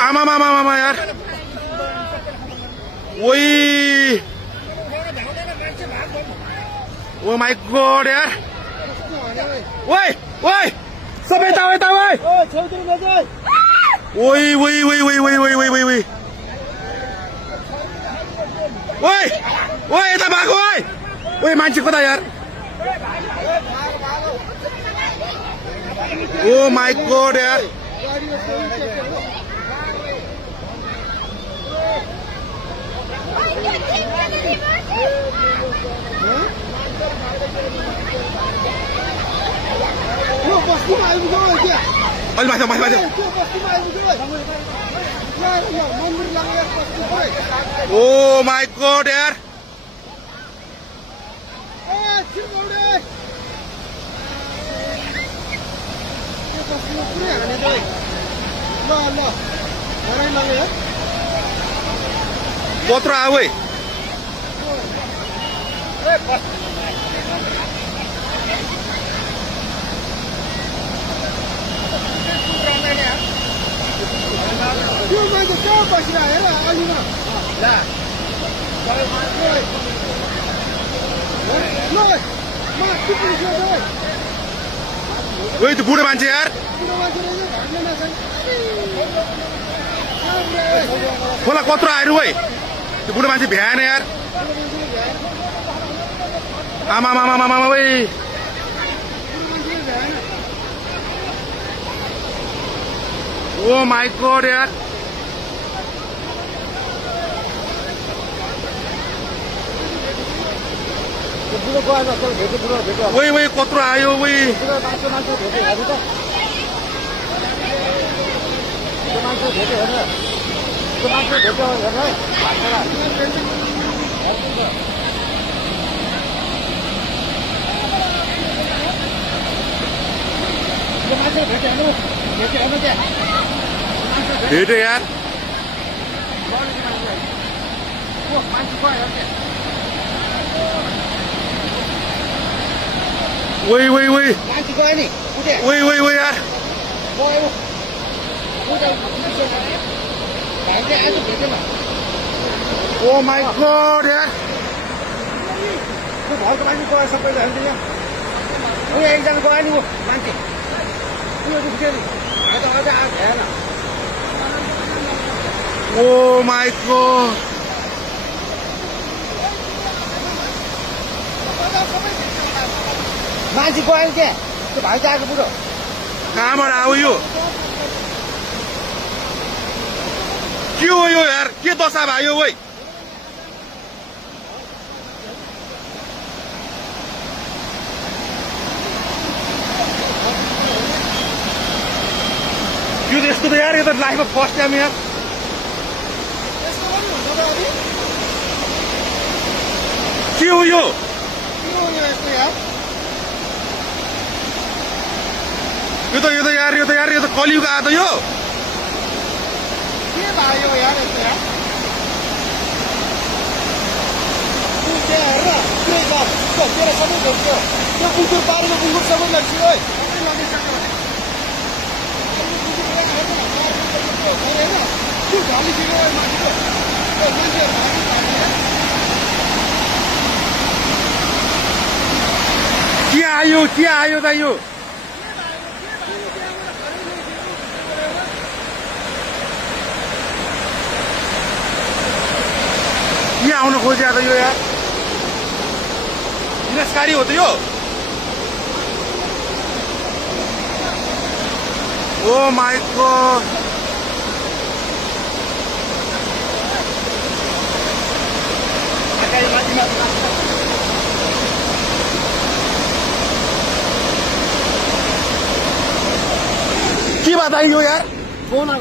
आमा यार ओइ ओ माय गॉड यार ओइ ओइ सब यता ओइ ओइ ओइ ओइ ओइ ओइ ओइ ओइ ओइ ओइ ओइ ओइ यता भागो ओइ ओइ मान्छे कता यार ओ माय गॉड यार ओ माय गॉड यार कत्रो आऊ ओइ त्यो बुढो मान्छे यार खोला कत्रो आएर ओइ त्यो बुढो मान्छे भ्याएन यार आमा मामा मामा ओइ ओ माय गॉड यार ओइ ओइ कत्रो आयो ओइ भेट्यो यार ओइ ओइ ओइ ओइ ओइ ओइ यार ओ माय गॉड यार घरको मान्छे गयो सबैले होइन यहाँ एकजना गयो नि मान्छे ओ माय गॉड मान्छे गयो नि त्यहाँ त्यो भाइ चाहिँ आएको बुढो कहाँबाट आऊ यो के हो यो यार के दशा भयो ओइ यो यस्तो त यार यो त लाइफमा फर्स्ट टाइम यार के हो यो यो त कलियुग आयो त यो के भयो यार यस्तो यार तेरो सबै भेट्यो त्यो कुकुर पारेको कुकुर सबै लाग्छ है के आयो त यो के आउन खोज्या त यो यार विनाशकारी हो त यो ओ माय गॉड के बताइयो यार बोला